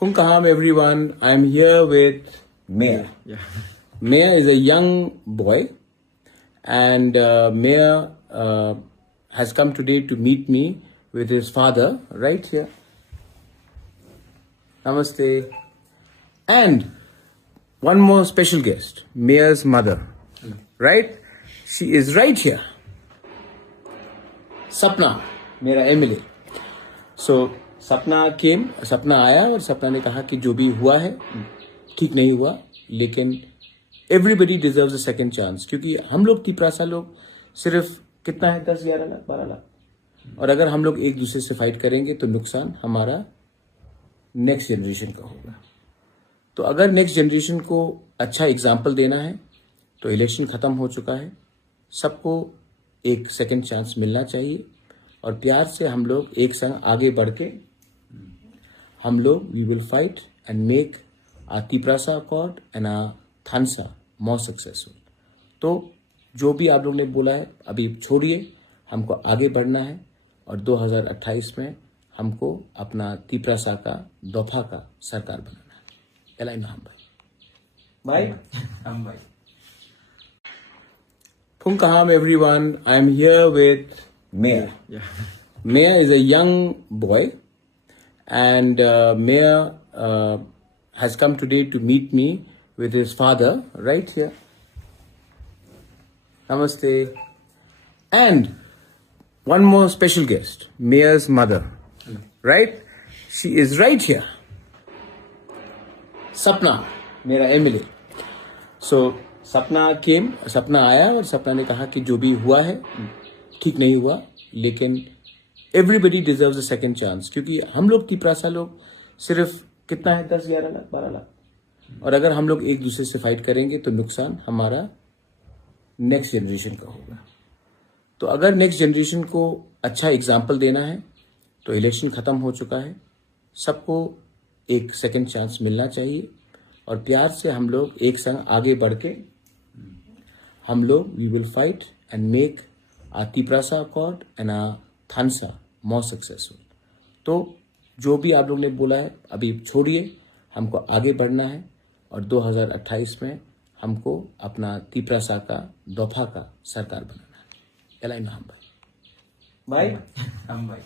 Punkaham everyone, I'm here with Mayor. Mayor is a young boy and Mayor has come today to meet me with his father right here. Namaste. And one more special guest, Mayor's mother. Right? She is right here. Sapna, मेरा Emily. So सपना आया और सपना ने कहा कि जो भी हुआ है ठीक नहीं हुआ, लेकिन everybody deserves a second chance. क्योंकि हम लोग तिपरासा लोग सिर्फ कितना है 10, 11 लाख, 12 लाख, और अगर हम लोग एक दूसरे से फाइट करेंगे तो नुकसान हमारा नेक्स्ट जनरेशन का होगा. तो अगर नेक्स्ट जनरेशन को अच्छा एग्जाम्पल देना है तो इलेक्शन खत्म हो चुका है, सबको एक सेकंड चांस मिलना चाहिए और प्यार से हम लोग एक संग आगे बढ़ के हम लोग we will fight and make our Tiprasa accord and our Thansa more successful. तो जो भी आप लोग ने बोला है अभी छोड़िए, हमको आगे बढ़ना है और 2028 में हमको अपना तिपरासा का दफा का सरकार बनाना है. एलाई ना हम भाई. Punkaham everyone, I'm here with Mayor. Mayor is a young boy and Mayor has come today to meet me with his father right here. Namaste. And one more special guest, Mayor's mother. Right? She is right here. Sapna, मेरा Emily. So सपना आया और सपना ने कहा कि जो भी हुआ है ठीक नहीं हुआ, लेकिन everybody deserves a second chance. क्योंकि हम लोग तिपरासा लोग सिर्फ कितना है 10, 11 लाख, 12 लाख, और अगर हम लोग एक दूसरे से फाइट करेंगे तो नुकसान हमारा नेक्स्ट जनरेशन का होगा. तो अगर नेक्स्ट जनरेशन को अच्छा एग्जाम्पल देना है तो इलेक्शन खत्म हो चुका है, सबको एक सेकंड चांस मिलना चाहिए और प्यार से हम लोग एक संग आगे बढ़ के हम लोग we will fight and make our Tiprasa accord and our Thansa more successful. तो जो भी आप लोग ने बोला है अभी छोड़िए, हमको आगे बढ़ना है और 2028 में हमको अपना तिपरासा का दफा का सरकार बनाना है. एलाई ना हम भाई.